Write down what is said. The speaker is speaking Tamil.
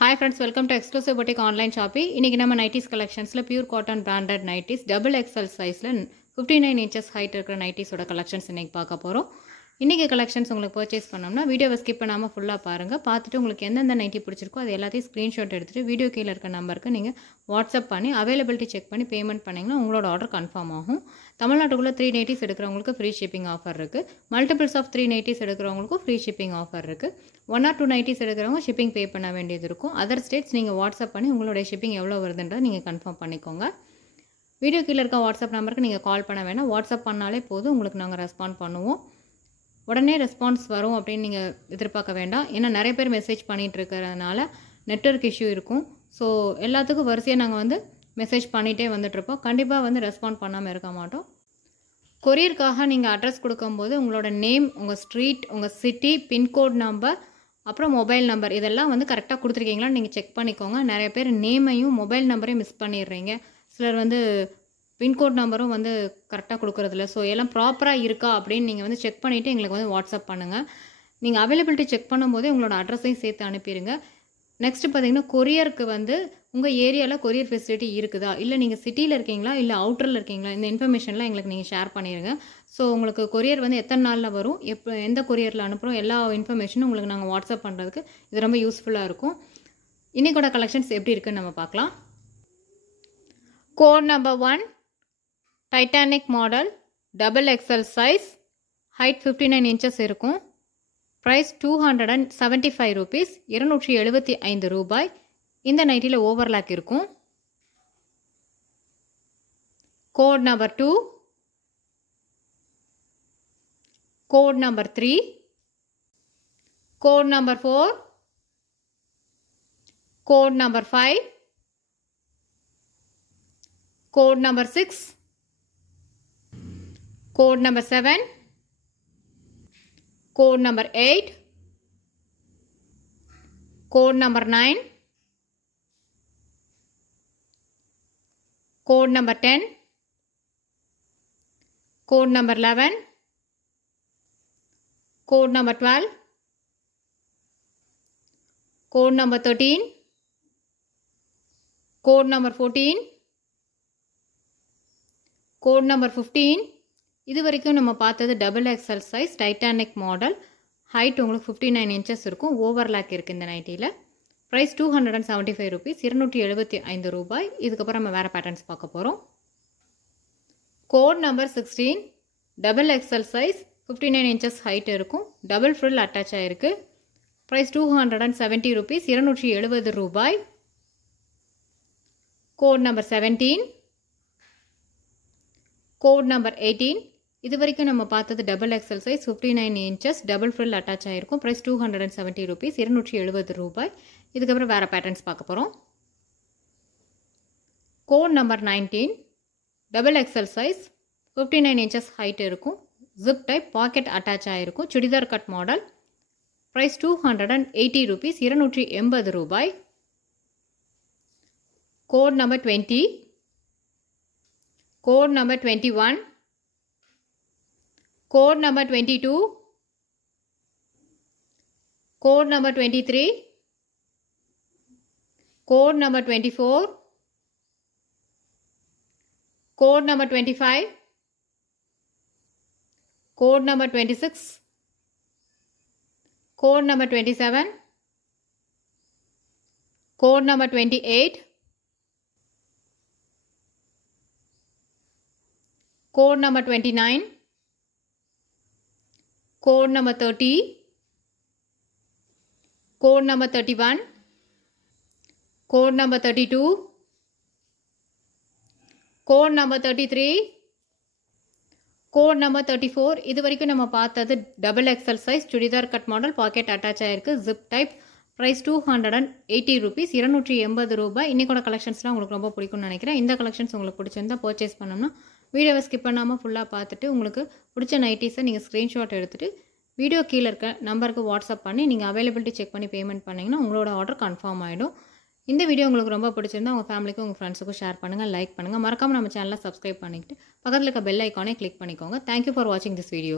Hi friends, welcome to Exclusive Boutique Online Shopping. இன்னைக்கு நம்ம நைட்டிஸ் கலெக்ஷன்ஸ்ல pure cotton branded nighties double XL சைஸ்ல 59 inches ஹைட் இருக்கிற நைட்டிஸோட கலெக்ஷன்ஸ் இன்னைக்கு பார்க்க போறோம். இன்னைக்கு கலெக்ஷன்ஸ் உங்களுக்கு பர்ச்சேஸ் பண்ணோம்னா வீடியோவை ஸ்கிப் பண்ணாம ஃபுல்லா பாருங்க. பார்த்துட்டு உங்களுக்கு எந்தெந்த நைட்டி பிடிச்சிருக்கோ அது எல்லாத்தையும் ஸ்கிரீன்ஷாட் எடுத்துட்டு வீடியோ கீழ இருக்க நம்பருக்கு நீங்க வாட்ஸ்அப் பண்ணி அவைலபிலிட்டி செக் பண்ணி பேமெண்ட் பண்ணீங்கன்னா உங்களோட ஆர்டர் கன்ஃபார்ம் ஆகும். தமிழ்நாட்டுக்குள்ள 3 நைட்டிஸ் எடுக்கிறவங்களுக்கு ஃப்ரீ ஷிப்பிங் ஆஃபர் இருக்கு. மல்டிபிள்ஸ் ஆஃப் 3 நைட்டிஸ் எடுக்கிறவங்களுக்கு ஃப்ரீ ஷிப்பிங் ஆஃபர் இருக்கு. 1 or 2 நைட்டிஸ் எடுக்கிறவங்க ஷிப்பிங் பே பண்ண வேண்டியது இருக்கும். அதர் ஸ்டேட்ஸ் நீங்கள் வாட்ஸ்அப் பண்ணி உங்களுடைய ஷிப்பிங் எவ்வளோ வருதுன்றதை நீங்கள் கன்ஃபார்ம் பண்ணிக்கோங்க. வீடியோ கீழே இருக்க வாட்ஸ்அப் நம்பருக்கு நீங்கள் கால் பண்ண வேணாம். வாட்ஸ்அப் பண்ணாலே போதும், உங்களுக்கு நாங்கள் ரெஸ்பாண்ட் பண்ணுவோம். உடனே ரெஸ்பான்ஸ் வரும் அப்படின்னு நீங்கள் எதிர்பார்க்க வேண்டாம். ஏன்னா நிறைய பேர் மெசேஜ் பண்ணிகிட்டு இருக்கிறதுனால நெட்வொர்க் இஷ்யூ இருக்கும். ஸோ எல்லாத்துக்கும் வரிசையாக நாங்கள் மெசேஜ் பண்ணிகிட்டே வந்துட்டுருப்போம். கண்டிப்பாக ரெஸ்பாண்ட் பண்ணாமல் இருக்க மாட்டோம். கொரியருக்காக நீங்கள் அட்ரஸ் கொடுக்கும்போது உங்களோட நேம், உங்கள் ஸ்ட்ரீட், உங்கள் சிட்டி, பின்கோட் நம்பர், அப்புறம் மொபைல் நம்பர் இதெல்லாம் கரெக்டாக கொடுத்துருக்கீங்களா நீங்கள் செக் பண்ணிக்கோங்க. நிறைய பேர் நேமையும் மொபைல் நம்பரையும் மிஸ் பண்ணிடுறீங்க. சிலர் பின்கோட் நம்பரும் கரெக்டாக கொடுக்குறதில்ல. ஸோ எல்லாம் ப்ராப்பராக இருக்கா அப்படின்னு நீங்கள் செக் பண்ணிவிட்டு எங்களுக்கு வாட்ஸ்அப் பண்ணுங்கள். நீங்கள் அவைலபிலிட்டி செக் பண்ணும்போதே உங்களோட அட்ரஸையும் சேர்த்து அனுப்பிடுங்க. நெக்ஸ்ட்டு பார்த்தீங்கன்னா கொரியருக்கு உங்கள் ஏரியாவில் கொரியர் ஃபெசிலிட்டி இருக்குதா, இல்லை நீங்கள் சிட்டியில் இருக்கீங்களா இல்லை அவுட்டரில் இருக்கீங்களா, இந்த இன்ஃபர்மேஷன்லாம் எங்களுக்கு நீங்கள் ஷேர் பண்ணிடுங்க. ஸோ உங்களுக்கு கொரியர் எத்தனை நாளில் வரும், எந்த கொரியரில் அனுப்புகிறோம், எல்லா இன்ஃபர்மேஷனும் உங்களுக்கு நாங்கள் வாட்ஸ்அப் பண்ணுறதுக்கு இது ரொம்ப யூஸ்ஃபுல்லாக இருக்கும். இன்னைக்கோட கலெக்ஷன்ஸ் எப்படி இருக்குன்னு நம்ம பார்க்கலாம். Code number 1 Titanic model double XL size, height 59 inches இருக்கும். ப்ரைஸ் 275 rupees, 275 ரூபாய். இந்த நைட்டியில் ஓவர்லாக் இருக்கும். Code number 2, code number 3, code number 4, code number 5, code number 6, code number 7, code number 8, code number 9, code number 10, code number 11, code number 12, code number 13, code number 14, code number 15. இது வரைக்கும் நம்ம பார்த்தது double XL size Titanic model, height உங்களுக்கு 59 inches இருக்கும். ஓவர்லாக் இருக்குது இந்த நைட்டியில். ப்ரைஸ் 275 rupees, 275 ரூபாய். இதுக்கப்புறம் நம்ம வேறு பேட்டர்ன்ஸ் பார்க்க போகிறோம். Code number 16 double XL size, 59 inches height இருக்கும். டபுள் ஃப்ரில் அட்டாச் ஆகிருக்கு. ப்ரைஸ் 270 rupees, 270 ரூபாய். Code number 17, code number 18. இது வரைக்கும் நம்ம பார்த்தது double XL size 59 inches double frill attach ஆகிருக்கும். ப்ரைஸ் 270 rupees, 270 ரூபாய். இதுக்கப்புறம் வேறு பேட்டர்ன்ஸ் பார்க்க போகிறோம். Code number 19 double XL size, 59 inches height இருக்கும். ஜிப் டைப், பாக்கெட் அட்டாச் ஆகிருக்கும். Churidar cut model. Price 280 rupees, 280 ரூபாய். Code number 20, code number 21, code number 22, code number 23, code number 24, code number 25, code number 26, code number 27, code number 28, code number 29, code number 30, code number 31, code number 32, code number 33, code number 34. இது வரைக்கும் நம்ம பார்த்தது double XL size churidar cut model, pocket attach ஆகிருக்கு. Zip type. ப்ரைஸ் 280 rupees, 280 ரூபாய். இன்னைக்கோட கலெக்ஷன்ஸ்லாம் உங்களுக்கு ரொம்ப பிடிக்கும்னு நினைக்கிறேன். இந்த கலெக்ஷன்ஸ் உங்களுக்கு பிடிச்சிருந்தா பர்ச்சேஸ் பண்ணோம்னா வீடியோவை ஸ்கிப் பண்ணாமல் ஃபுல்லாக பார்த்துட்டு உங்களுக்கு பிடிச்ச நைட்டிஸை நீங்கள் ஸ்க்ரீன்ஷாட் எடுத்துகிட்டு வீடியோ கீழே இருக்க நம்பருக்கு வாட்ஸ்அப் பண்ணி நீங்கள் அவைலபிலிட்டி செக் பண்ணி பேமெண்ட் பண்ணிங்கன்னா உங்களோட ஆர்டர் கன்ஃபார்ம் ஆகிடும். இந்த வீடியோ உங்களுக்கு ரொம்ப பிடிச்சிருந்தா உங்கள் ஃபேமிலிக்கும் உங்கள் ஃப்ரெண்ட்ஸுக்கும் ஷேர் பண்ணுங்கள், லைக் பண்ணுங்கள். மறக்காமல் நம்ம சேனலை சப்ஸ்கிரைப் பண்ணிக்கிட்டு பக்கத்தில் இருக்க பெல் ஐக்கானே கிளிக் பண்ணிக்கோங்க. தேங்க்யூ ஃபார் வாட்சிங் திஸ் வீடியோ.